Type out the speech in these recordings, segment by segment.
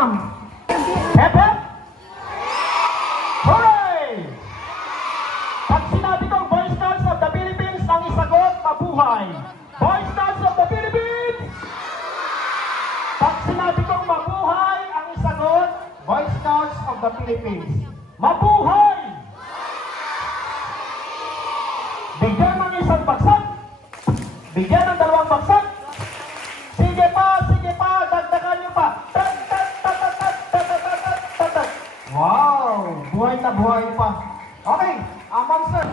ma'am. Hep, hep! Hooray! Pag sinabi kong Boy Scouts of the Philippines, ang isagot, mabuhay. Boy Scouts of the Philippines! Pag sinabi kong mabuhay, ang isagot, Boy Scouts of the Philippines. Mabuhay! Bigyan ng isang bagsak. Bigyan ng dalawang bagsak. Sige pa, dagdagan nyo pa. Wow! Buhay na buhay pa. Okay, amang sir.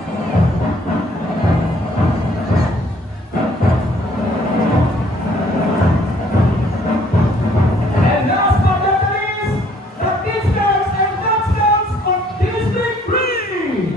And last but not least, the Kid Scouts and Cub Scouts of District 3.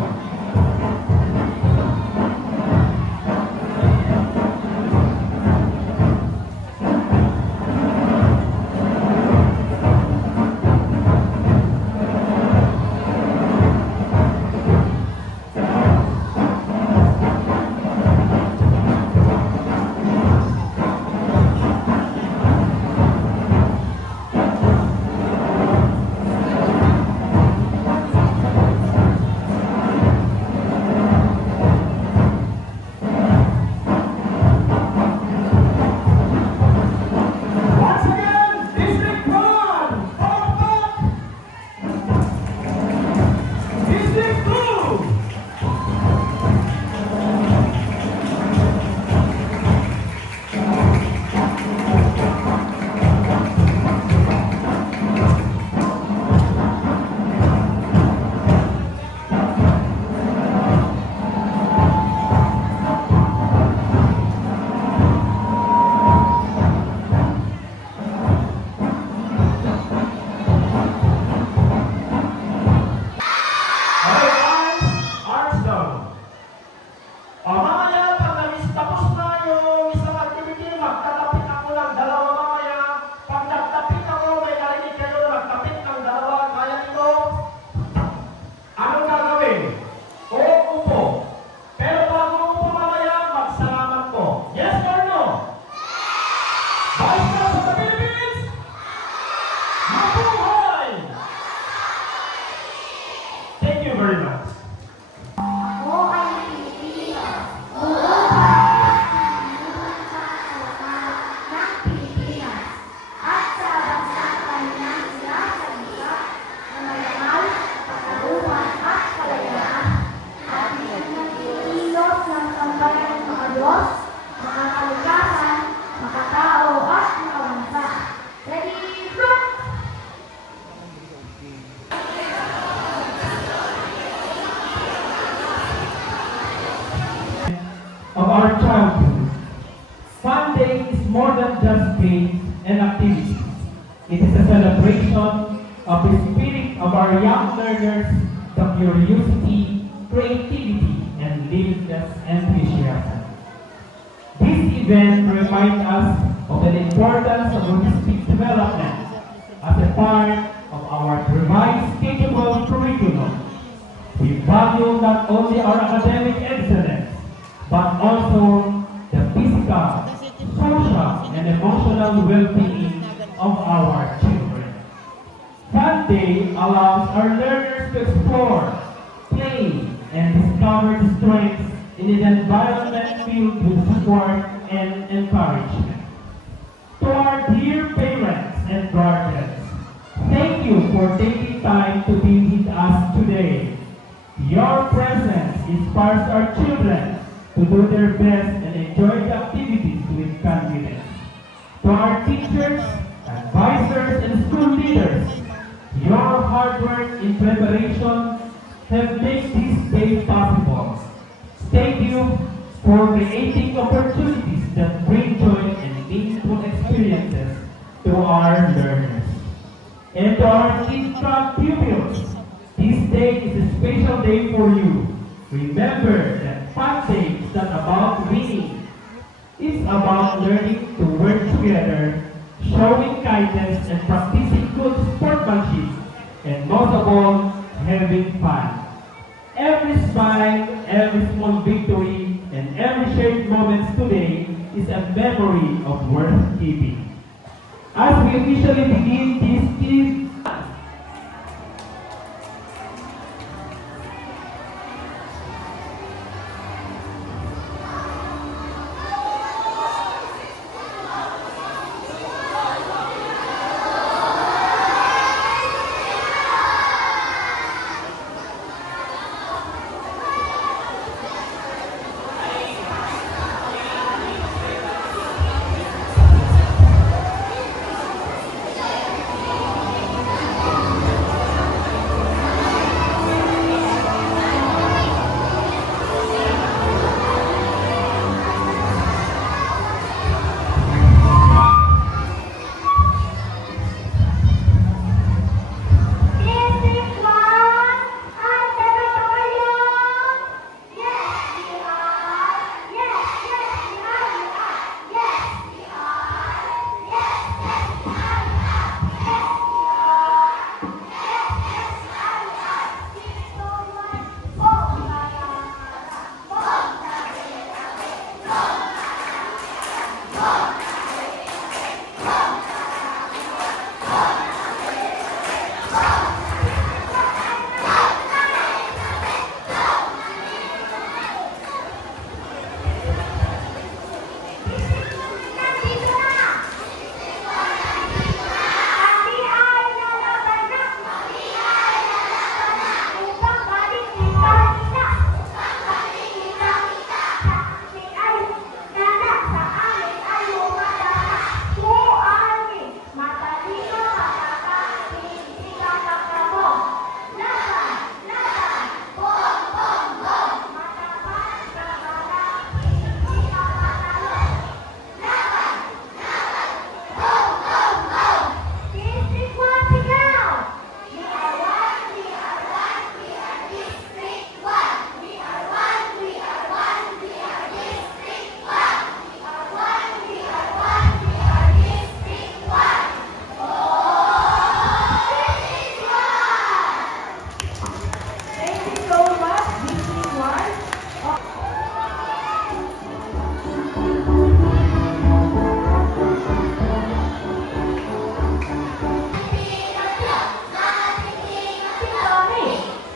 Once again, District 1, Pokemon! District 2! Okay, arms down. Mamaya, pag tapos na yung isang activity, magtatapit ako ng dalawa mamaya. Pag nagtapit ako, may narinig kayo na magtapit ng dalawa. Kaya nito, anong gagawin? O upo. Pero bago upo mamaya, magsalamat ko. Yes or no? Boy Scouts of the Philippines! Mabuhay! Thank you very much. Ako ay Pilipinas. Oo, ng Pilipinas. At sa bansa kanyang sinasagisa na mayaman, katarungan at kalayaan. At nagkikilos ng sambayan ng mga Diyos, mga kalikasan, mga tao at mga bansa. Ready, front! Of our childhood. Fun Day is more than just games and activities. It is a celebration of the spirit of our young learners, the curiosity, creativity, and limitless enthusiasm. This event reminds us of the importance of holistic development as a part of our revised capable curriculum. We value not only our academic excellence, but also the physical, social, and emotional well-being of our children. Fun Day allows our learners to explore, play, and discover the strengths in an environment filled with support and encouragement. To our dear parents and guardians, thank you for taking time to be with us today. Your presence inspires our children to do their best and enjoy the activities with confidence. To our teachers, advisors, and school leaders, your hard work in preparation have made this day possible. Thank you for creating opportunities that bring joy and meaningful experiences to our learners. And to our Kid Club pupils, this day is a special day for you. Remember that Fun Day is not about winning. It's about learning to work together, showing kindness and practicing good sportsmanship, and most of all, having fun. Every smile, every small victory, and every shared moment today is a memory of worth keeping. As we officially begin this receive District 1 at Territorium. Yes, we are. Yes, yes, we are. We are. Yes, we are. Yes, yes, we are. We are. Yes, we are. Yes, yes, we are. We are. District 1, Bongga. Nandito na. Kami ay lalaban na. Upang balik kita. Kami ay nana sa amin ay lumadana. Kung amin matalino makakapit, hindi ka kakamo. Laban, laban, bom, bom, bom. Matapat ka balak, hindi ka matalo. Laban, bom, bom, bom. District 1 sigaw. We are one, we are one, we are District 1. We are one, we are one, we are District 1. We are one, we are one, we are District 1. Oh, District 1! Thank you so much, District 1.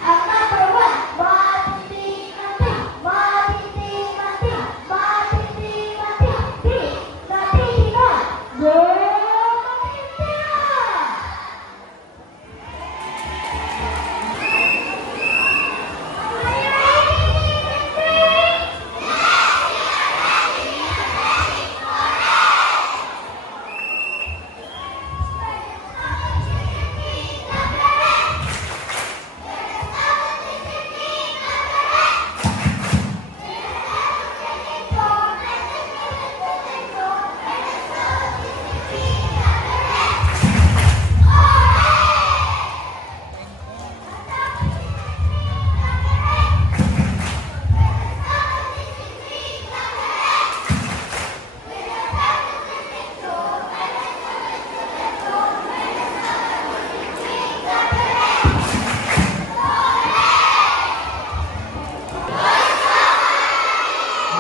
Ang number 1, matitingating, matitingating, matitingating, matitingan. Go, matitingan!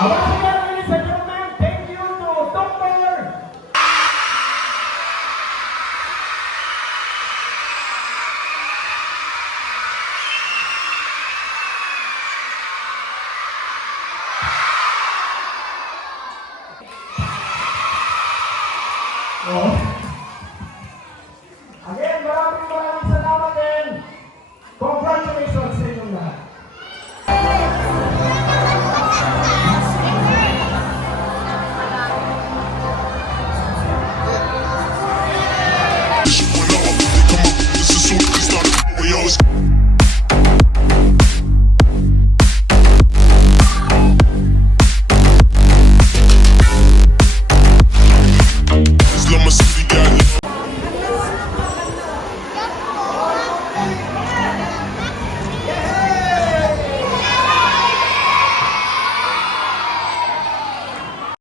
Once again, ladies and gentlemen, thank you to Dr. Oh.